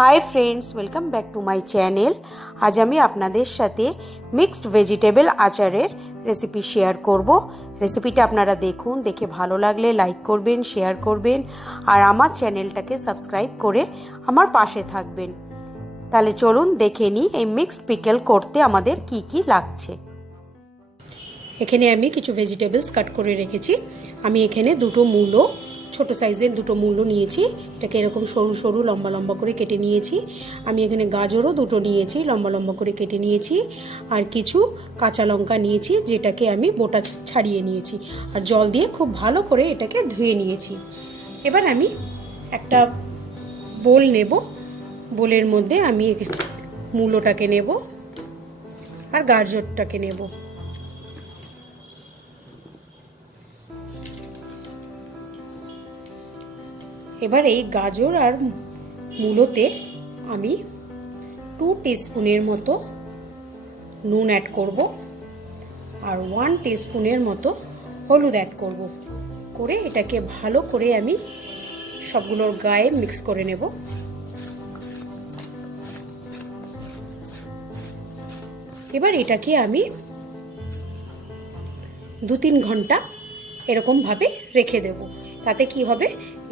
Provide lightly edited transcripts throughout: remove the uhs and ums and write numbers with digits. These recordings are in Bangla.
Hi friends, welcome back to my channel. আজ আমি আপনাদের সাথে মিক্সড ভেজিটেবল আচারের রেসিপি শেয়ার করব। রেসিপিটা আপনারা দেখুন, দেখে ভালো লাগলে লাইক করবেন, শেয়ার করবেন আর আমার চ্যানেলটাকে সাবস্ক্রাইব করে আমার পাশে থাকবেন। তাহলে চলুন দেখে নিই এই মিক্সড পিকেল করতে আমাদের কি কি লাগছে। এখানে আমি কিছু ভেজিটেবলস কাট করে রেখেছি। আমি এখানে দুটো মূলো, ছোট সাইজের দুটো মূলো নিয়েছি, এটাকে এরকম সরু সরু লম্বা লম্বা করে কেটে নিয়েছি। আমি এখানে গাজরও দুটো নিয়েছি, লম্বা লম্বা করে কেটে নিয়েছি। আর কিছু কাঁচা লঙ্কা নিয়েছি, যেটাকে আমি বোটা ছাড়িয়ে নিয়েছি আর জল দিয়ে খুব ভালো করে এটাকে ধুয়ে নিয়েছি। এবার আমি একটা বোল নেব, বোলের মধ্যে আমি মূলোটাকে নেব আর গাজরটাকে নেব। এবার এই গাজর আর মূলোতে আমি 2 টিস্পুনের মতো নুন অ্যাড করব আর 1 টিস্পুনের মতো হলুদ অ্যাড করব। করে এটাকে ভালো করে আমি সবগুলোর গায়ে মিক্স করে নেব। এবার এটাকে আমি 2-3 ঘন্টা এরকম ভাবে রেখে দেব। তাতে কি হবে,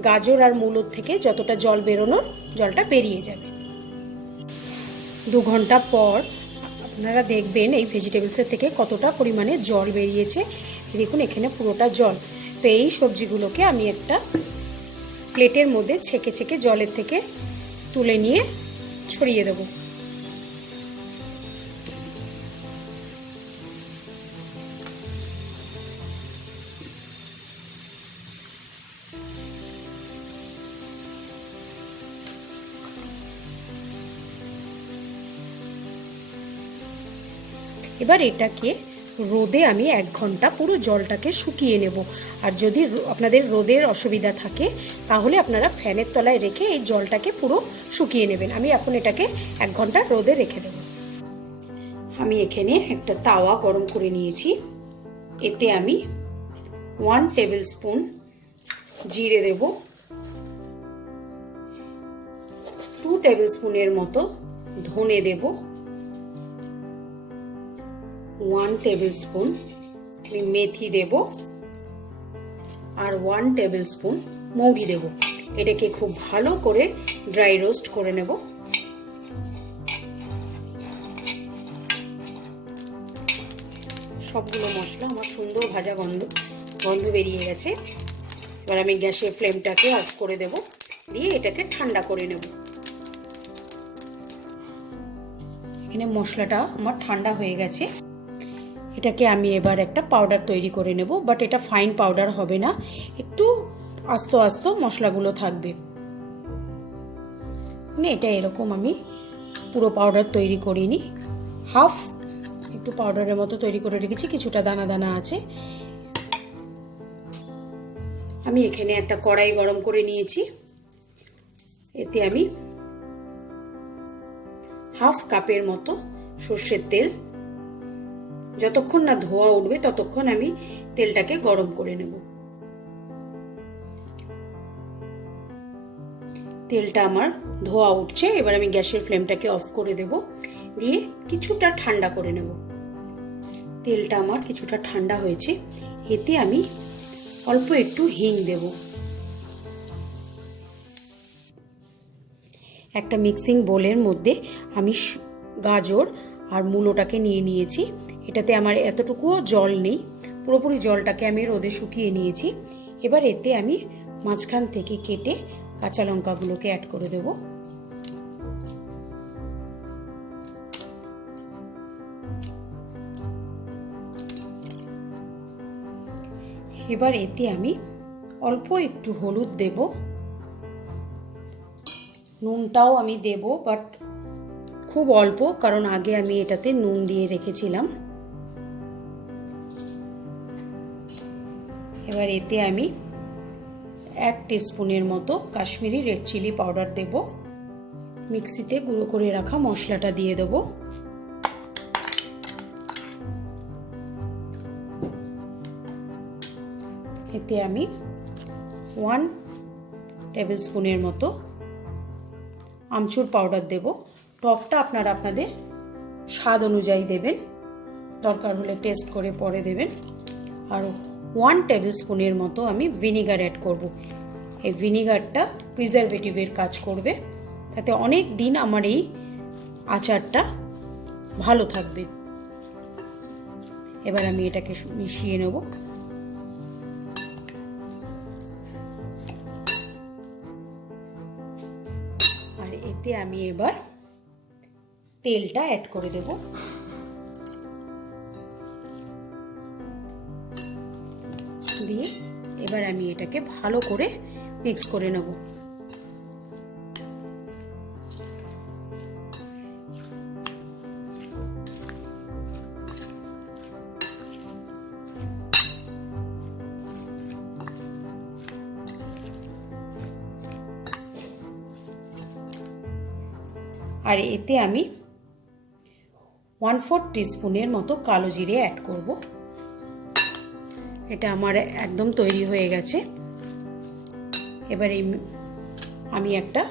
গাজর আর মূলো থেকে যতটা জল বেরোনোর জলটা বেরিয়ে যাবে। 2 ঘন্টা পর আপনারা দেখবেন এই ভেজিটেবলসের থেকে কতটা পরিমাণে জল বেরিয়েছে। দেখুন এখানে পুরোটা জল। তো এই সবজিগুলোকে আমি একটা প্লেটের মধ্যে ছেঁকে ছেঁকে জলের থেকে তুলে নিয়ে ছড়িয়ে দেবো। এবার এটাকে রোদে আমি 1 ঘন্টা পুরো জলটাকে শুকিয়ে নেব। আর যদি আপনাদের রোদের অসুবিধা থাকে তাহলে আপনারা ফ্যানের তলায় রেখে এই জলটাকে পুরো শুকিয়ে নেবেন। আমি এখন এটাকে 1 ঘন্টা রোদে রেখে দেব। আমি এখানে একটা তাওয়া গরম করে নিয়েছি, এতে আমি 1 টেবিল স্পুন জিরে দেব, 2 টেবিল স্পুনের মতো ধনে দেব, 1 টেবিল স্পুন মেথি দেব আর 1 টেবিল স্পুন মৌরি দেব। এটাকে খুব ভালো করে ড্রাই রোস্ট করে নেব। সবগুলো মশলা আমার সুন্দর ভাজা গন্ধ বেরিয়ে গেছে। এবার আমি গ্যাসের ফ্লেমটাকে অফ করে দেব, দিয়ে এটাকে ঠান্ডা করে নেব। এখানে মশলাটা আমার ঠান্ডা হয়ে গেছে। এটাকে আমি এবার একটা পাউডার তৈরি করে নেব, বাট এটা ফাইন পাউডার হবে না, একটু আস্ত আস্ত মশলাগুলো থাকবে। এটা এরকম আমি পুরো পাউডার তৈরি করিনি, হাফ একটু পাউডারের মতো তৈরি করে রেখেছি, কিছুটা দানা দানা আছে। আমি এখানে একটা কড়াই গরম করে নিয়েছি, এতে আমি হাফ কাপের মতো সর্ষের তেল, যতক্ষণ না ধোয়া উঠবে ততক্ষণ আমি তেলটাকে গরম করে নেব। তেলটা আমার ধোয়া উঠছে, এবার আমি গ্যাসের ফ্লেমটাকে অফ করে দেব, দিয়ে কিছুটা ঠান্ডা করে নেব। তেলটা আমার কিছুটা ঠান্ডা হয়েছে, এতে আমি অল্প একটু হিং দেব। একটা মিক্সিং বোলের মধ্যে আমি গাজর আর মূলোটাকে নিয়ে নিয়েছি। এটাতে আমার এতটুকুও জল নেই, পুরোপুরি জলটাকে আমি রোদে শুকিয়ে নিয়েছি। এবার এতে আমি মাঝখান থেকে কেটে কাঁচা লঙ্কাগুলোকে অ্যাড করে দেব। এবার এতে আমি অল্প একটু হলুদ দেব, নুনটাও আমি দেব, বাট খুব অল্প, কারণ আগে আমি এটাতে নুন দিয়ে রেখেছিলাম। এবার এতে আমি 1 টিস্পুনের মতো কাশ্মীরি রেড চিলি পাউডার দেব। মিক্সিতে গুঁড়ো করে রাখা মশলাটা দিয়ে দেব। এতে আমি 1 টেবিল স্পুনের মতো আমচুর পাউডার দেব। টকটা আপনারা আপনাদের স্বাদ অনুযায়ী দেবেন, দরকার হলে টেস্ট করে পরে দেবেন। আর 1 টেবিল স্পুনের মতো আমি ভিনিগার অ্যাড করব। এই ভিনিগারটা প্রিজারভেটিভের কাজ করবে, তাতে অনেক দিন আমার এই আচারটা ভালো থাকবে। এবার আমি এটাকে মিশিয়ে নেব। আর এতে আমি এবার তেলটা অ্যাড করে দেব। দিয়ে এবার আমি এটাকে ভালো করে মিক্স করে নেব। আর এতে আমি 1/4 টিস্পুনের মতো কালো জিরে অ্যাড করব। এটা আমার একদম তৈরি হয়ে গেছে। এবারে আমি একটা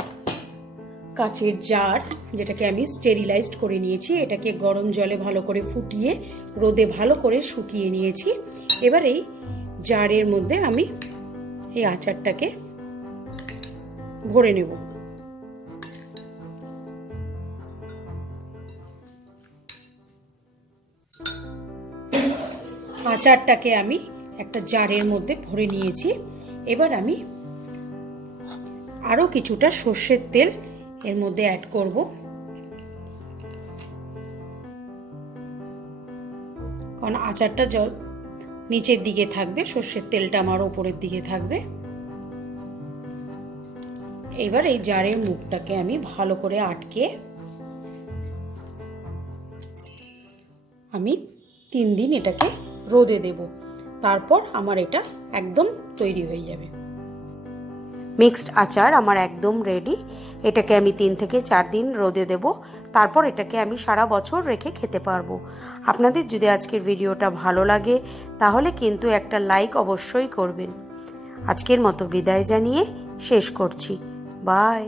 কাচের জার, যেটাকে আমি স্টেরিলাইজড করে নিয়েছি, এটাকে গরম জলে ভালো করে ফুটিয়ে রোদে ভালো করে শুকিয়ে নিয়েছি। এবার এই জারের মধ্যে আমি এই আচারটাকে ভরে নেব। আচারটাকে আমি একটা জারের মধ্যে ভরে নিয়েছি। এবার আমি আরো কিছুটা সর্ষের তেল এর মধ্যে অ্যাড করব। কারণ আচারটা নিচের দিকে থাকবে, সর্ষের তেলটা আমার উপরের দিকে থাকবে। এবার এই জারের মুখটাকে আমি ভালো করে আটকে আমি 3 দিন এটাকে রোদে দেব। তারপর আমার এটা একদম তৈরি হয়ে যাবে। মিক্সড আচার আমার একদম রেডি। এটাকে আমি 3 থেকে 4 দিন রোদে দেব, তারপর এটাকে আমি সারা বছর রেখে খেতে পারবো। আপনাদের যদি আজকের ভিডিওটা ভালো লাগে তাহলে কিন্তু একটা লাইক অবশ্যই করবেন। আজকের মতো বিদায় জানিয়ে শেষ করছি। বাই।